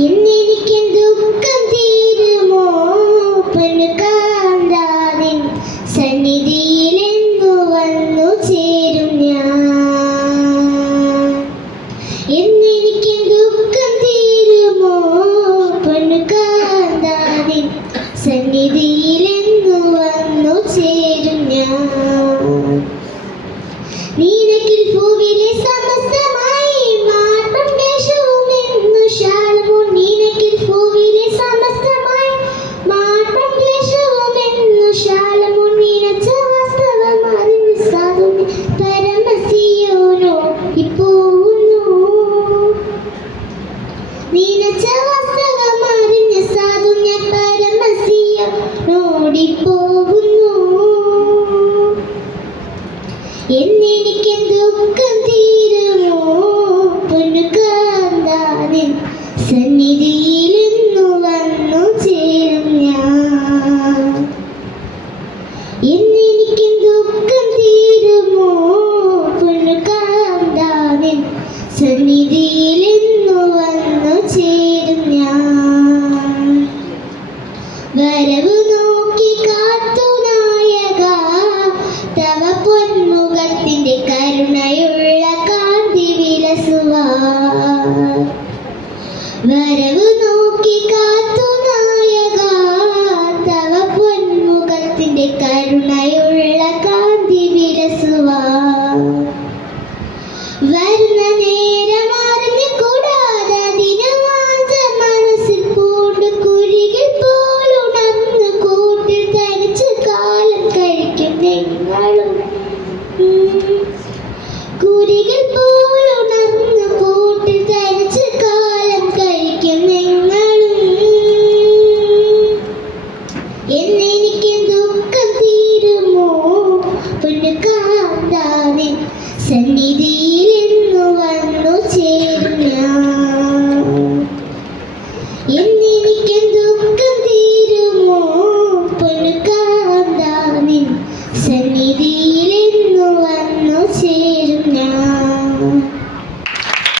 എന്നെനിക്ക് ദുഃഖം തീരുമോ പൊന്നുകാന്താനിൻ സന്നിധിയിലെങ്ങു വന്നു ചേരും ഞാൻ. എന്നെനിക്ക് ദുഃഖം തീരുമോ പൊന്നുകാന്താനിൻ സന്നിധിയിലെങ്ങു വന്നു ചേരും ഞാൻ. നീനക്കിൽ ഭൂവിലെ സമസ്തമായി മാർപ്പം ക്ലേശവുമെന്നു ശാലമോൻ. നീനക്കിൽ ഭൂവിലെ സമസ്തമായി മാർപ്പം ക്ലേശവുമെന്നു ശാലമോൻ. നീനച്ച വാസ്തവമറിഞ്ഞ് സാധുവിനെ പരമസിയോനോ ഇപ്പോന്നു. നീനച്ച വാസ്തവമറിഞ്ഞ് സാധുവിനെ പരമസിയോനോടിപ്പോകുന്നു. എന്നെനിക്ക് ദുഃഖം തീരുമോ പൊന്നുകാന്താനിൻ സന്നിധിയിലെന്നു വന്നു ചേരും ഞാൻ. എന്നെനിക്ക് ദുഃഖം തീരുമോ പൊന്നുകാന്താനിൻ സന്നിധിയിലെന്നു വന്നു ചേരും ഞാൻ. വരവ് നോക്കി കാത്തു നായക തവ പൊന്മുഖത്തിന്റെ കരുണയുള്ള കാന്തി വിലസുവാൻ. വരവ്